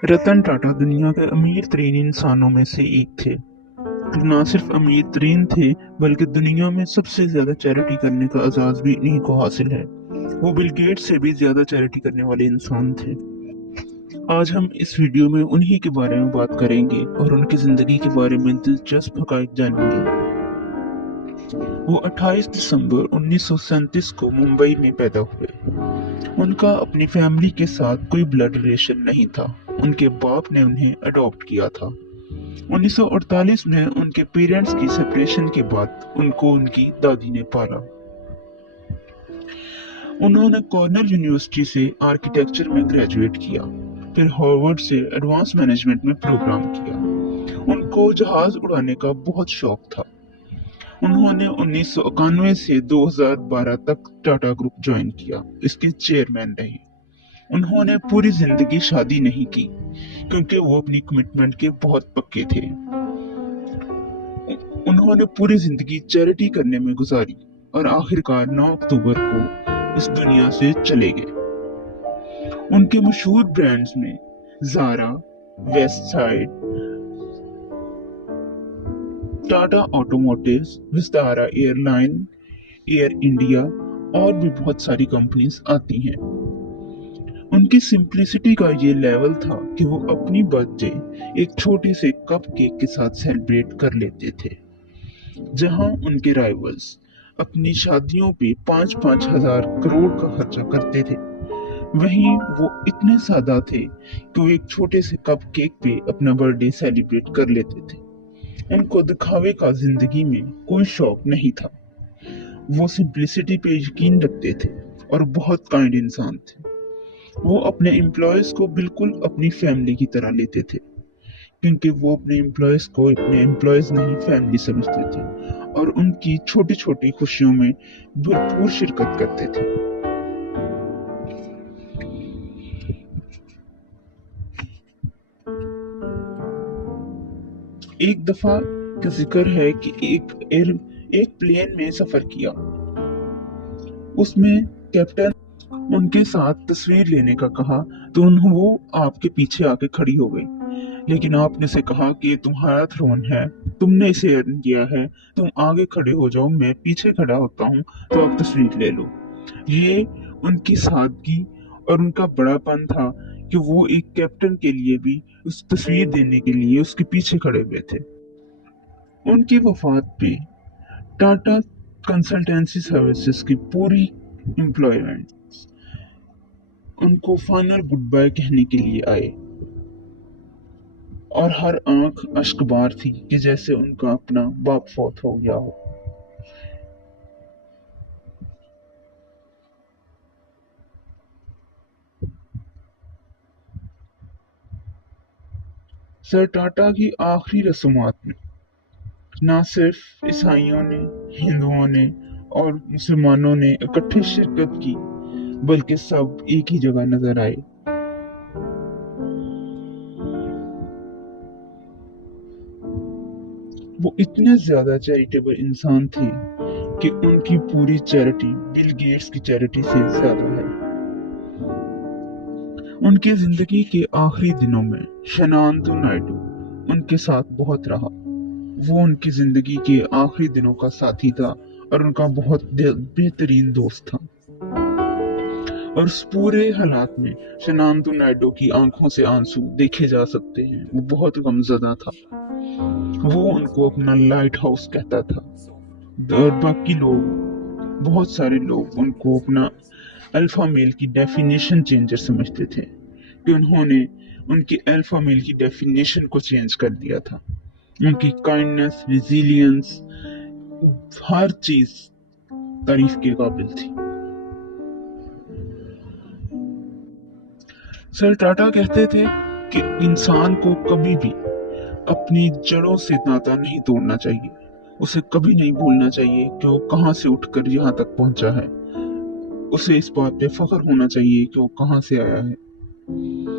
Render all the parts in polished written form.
रतन टाटा दुनिया के अमीर तरीन इंसानों में से एक थे। न सिर्फ अमीर तरीन थे, बल्कि दुनिया में सबसे ज्यादा चैरिटी करने का एजाज भी इन्हीं को हासिल है। वो बिल गेट्स से भी ज्यादा चैरिटी करने वाले इंसान थे। आज हम इस वीडियो में उन्हीं के बारे में बात करेंगे और उनकी जिंदगी के बारे में दिलचस्प हकायक जानेंगे। वो 28 दिसंबर 1937 को मुंबई में पैदा हुए। उनका अपनी फैमिली के साथ कोई ब्लड रिलेशन नहीं था। उनके बाप ने उन्हें अडॉप्ट किया था। 1948 में उनके पेरेंट्स की सेपरेशन के बाद उनको उनकी दादी ने पाला। उन्होंने कॉर्नेल यूनिवर्सिटी से आर्किटेक्चर में ग्रेजुएट किया, फिर हार्वर्ड से एडवांस मैनेजमेंट में प्रोग्राम किया। उनको जहाज उड़ाने का बहुत शौक था। उन्होंने 1991 से 2012 तक टाटा ग्रुप ज्वाइन किया, इसके चेयरमैन रहे। उन्होंने पूरी जिंदगी शादी नहीं की क्योंकि वो अपनी कमिटमेंट के बहुत पक्के थे। उन्होंने पूरी जिंदगी चैरिटी करने में गुजारी और आखिरकार 9 अक्टूबर को इस दुनिया से चले गए। उनके मशहूर ब्रांड्स में Zara, Westside, Tata automotives, Vistara airline, Air India और भी बहुत सारी कंपनीज आती हैं। उनकी सिंप्लिसिटी का ये लेवल था कि वो अपनी बर्थडे एक छोटे से कप केक के साथ सेलिब्रेट कर लेते थे। जहां उनके राइवल्स अपनी शादियों पे 5-5 हजार करोड़ का खर्चा करते थे, वहीं वो इतने सादा थे कि वो एक छोटे से कप केक पे अपना बर्थडे सेलिब्रेट कर लेते थे। उनको दिखावे का जिंदगी में कोई शौक नहीं था। वो सिंप्लिसिटी पे यकीन रखते थे और बहुत काइंड इंसान थे। वो अपने एम्प्लॉयज को बिल्कुल अपनी फैमिली की तरह लेते थे, क्योंकि वो अपने एम्प्लॉयज को अपने एम्प्लॉयज नहीं फैमिली समझते थे और उनकी छोटी छोटी खुशियों में भरपूर शिरकत करते थे। एक दफा का जिक्र है कि एक प्लेन में सफर किया। उसमें कैप्टन उनके साथ तस्वीर लेने का कहा तो वो आपके पीछे आके खड़ी हो गई, लेकिन आपने से कहा कि ये तुम्हारा थ्रोन है, तुमने इसे अर्न किया है, तुम आगे खड़े हो जाओ, मैं पीछे खड़ा होता हूँ, तो आप तस्वीर ले लो। ये उनकी सादगी और उनका बड़ापन था कि वो एक कैप्टन के लिए भी उस तस्वीर देने के लिए उसके पीछे खड़े हुए थे। उनकी वफात पे टाटा कंसल्टेंसी सर्विसेज की पूरी एम्प्लॉयमेंट उनको फाइनल गुड बाय कहने के लिए आए और हर आंख अश्कबार थी कि जैसे उनका अपना बाप फौत हो गया हो। सर टाटा की आखिरी रस्मात में न सिर्फ ईसाइयों ने, हिंदुओं ने और मुसलमानों ने इकट्ठे शिरकत की, बल्कि सब एक ही जगह नजर आए। वो इतने ज्यादा चैरिटेबल इंसान थे कि उनकी पूरी चैरिटी बिल गेट्स की चैरिटी से ज्यादा है। उनकी जिंदगी के आखिरी दिनों में शनांतु नायडू उनके साथ बहुत रहा। वो उनकी जिंदगी के आखिरी दिनों का साथी था और उनका बहुत बेहतरीन दोस्त था। और उस पूरे हालात में शनांतु नायडू की आंखों से आंसू देखे जा सकते हैं। वो बहुत गमजदा था। वो उनको अपना लाइट हाउस कहता था और बाकी लोग, बहुत सारे लोग उनको अपना अल्फा मेल की डेफिनेशन चेंजर समझते थे कि उन्होंने उनकी अल्फा मेल की डेफिनेशन को चेंज कर दिया था। उनकी काइंडनेस, रिजिलियंस, हर चीज तारीफ के काबिल थी। सर टाटा कहते थे कि इंसान को कभी भी अपनी जड़ों से नाता नहीं तोड़ना चाहिए। उसे कभी नहीं भूलना चाहिए कि वो कहां से उठकर यहाँ तक पहुंचा है। उसे इस बात पे फख्र होना चाहिए कि वो कहां से आया है,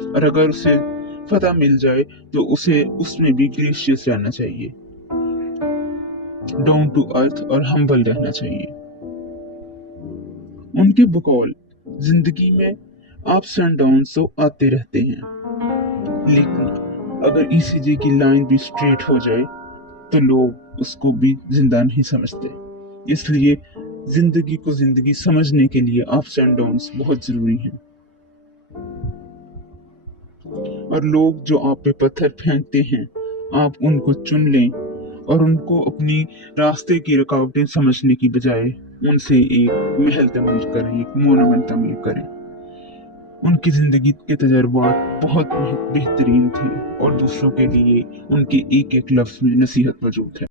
और अगर उसे फतह मिल जाए तो उसे उसमें भी ग्रेशियस रहना चाहिए, डाउन टू अर्थ और हम्बल रहना चाहिए। उनके बकौल जिंदगी में अप्स एंड डाउन तो आते रहते हैं, लेकिन अगर ECG की लाइन भी स्ट्रेट हो जाए तो लोग उसको भी जिंदा नहीं समझते। इसलिए जिंदगी को जिंदगी समझने के लिए अप्स एंड डाउन्स बहुत जरूरी हैं। और लोग जो आप पे पत्थर फेंकते हैं, आप उनको चुन लें और उनको अपनी रास्ते की रुकावटें समझने की बजाय उनसे एक महल तमीर करें, एक मोनूमेंट तमीर करें। उनकी जिंदगी के तजुर्बात बहुत बेहतरीन थे और दूसरों के लिए उनके एक एक लफ्ज में नसीहत मौजूद है।